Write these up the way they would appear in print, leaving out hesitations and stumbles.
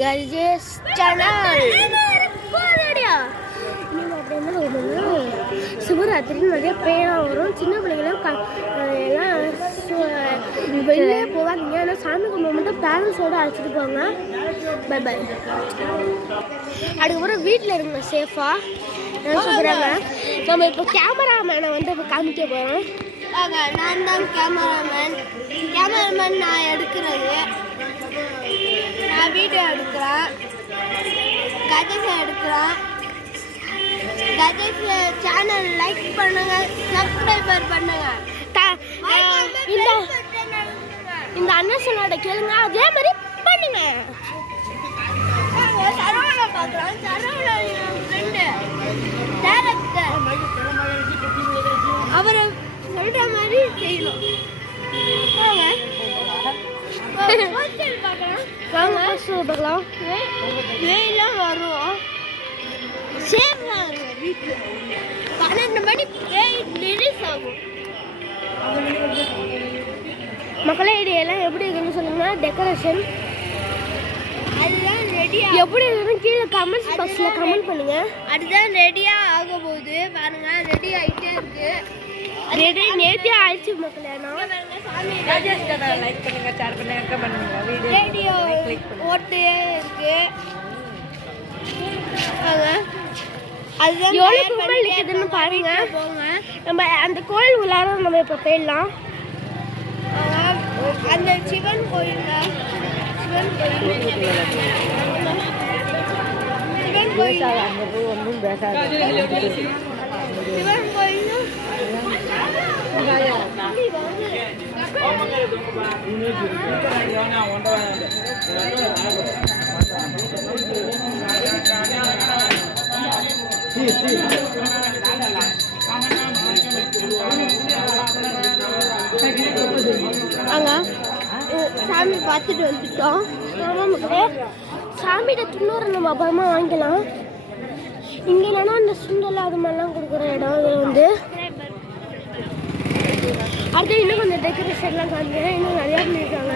Gajesh channel சிவராத்திரின்னு நிறைய பேராக வரும். சின்ன பிள்ளைங்களாம் எல்லாம் வெளியே போகாதீங்க. ஆனால் சாமி கும்பிட மட்டும் பேரண்ட்ஸோடு அழைச்சிட்டு போங்க. Bye bye. அதுக்கப்புறம் வீட்டில் இருங்க சேஃபாக சொல்கிறாங்க. நம்ம இப்போ கேமராமேனை வந்து இப்போ காமிக்க போகிறோம். நான் தான் கேமராமேன் நான் எடுக்கிறது. நான் வீடியோ எடுக்கிறேன். கஜேஷ் எடுக்கிறேன். கஜேஷ் சேனல் லைக் பண்ணுங்க, சப்ஸ்கிரைபர் பண்ணுங்க. இந்த அண்ணன் சொன்னோட கேளுங்க, அதே மாதிரி பண்ணுங்க. சரவணா பார்க்கலாம். சரவணா ஃப்ரெண்டு டேரக்டர், அவரை சொல்ற மாதிரி செய்யணும். பார்க்கலாம் வெயிலாம் வரும். சேஃபா வீட்டில் 12 மணி ரிலீஸ் ஆகும். மக்களே ஐடியெல்லாம் எப்படி இருக்குன்னு சொல்லுங்க. டெக்கரேஷன் அதுதான் ரெடியா எப்படி இருக்குன்னு கீழே கமெண்ட்ஸ் பாக்ஸில் கமெண்ட் பண்ணுங்க. அதுதான் ரெடியாக ஆக போகுது. பாருங்க ரெடி ஆகிட்டே இருக்கு. ரெடி நேற்றே ஆயிடுச்சு மக்களே. லைக் பண்ணுங்க, ஷேர் பண்ணுங்க, பண்ணுங்க. வீடியோ ஓட்டே இருக்கு. அதுதான் எவ்வளோ கும்பல் இருக்குதுன்னு பாருங்க. நம்ம அந்த கோயில் உள்ளார நம்ம இப்போ போயிடலாம். அந்த சிவன் கோயில் ஒன்றும் பேசாது. சிவன் கோயில் அங்க சாமி பார்த்துட்டு வந்துட்டோம். ஆமாம் மக்களே, சாமிகிட்ட துண்ணூறு நம்ம அப்புறமா வாங்கிக்கலாம். இங்கே இல்லைன்னா அந்த சுண்டல் அது மாதிரிலாம் கொடுக்குற இடம். இதில் வந்து அடுத்து இன்னும் கொஞ்சம் டெக்கரேஷன்லாம் காமிக்கிறேன். இன்னும் நிறையா பண்ணியிருக்காங்க.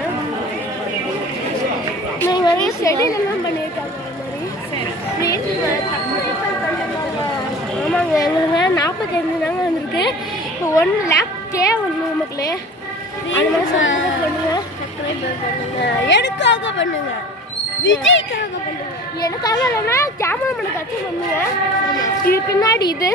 நீங்கள் நிறைய செடியெல்லாம் பண்ணியிருக்காங்க. அது மாதிரி ஆமாங்க, எங்களுக்கு 45 தாங்க வந்திருக்கு. இப்போ 1 lakh ஒன்று மக்களே. அது மாதிரி சப்ஸ்கிரைப் பண்ணுங்க, சப்ஸ்கிரைப் பண்ணுங்க. எனக்காக பண்ணுங்க, விஜய்க்காக பண்ணுங்க. எனக்காக இல்லைன்னா கேமராமேனுக்காச்சும் பண்ணுங்க. இது பின்னாடி இது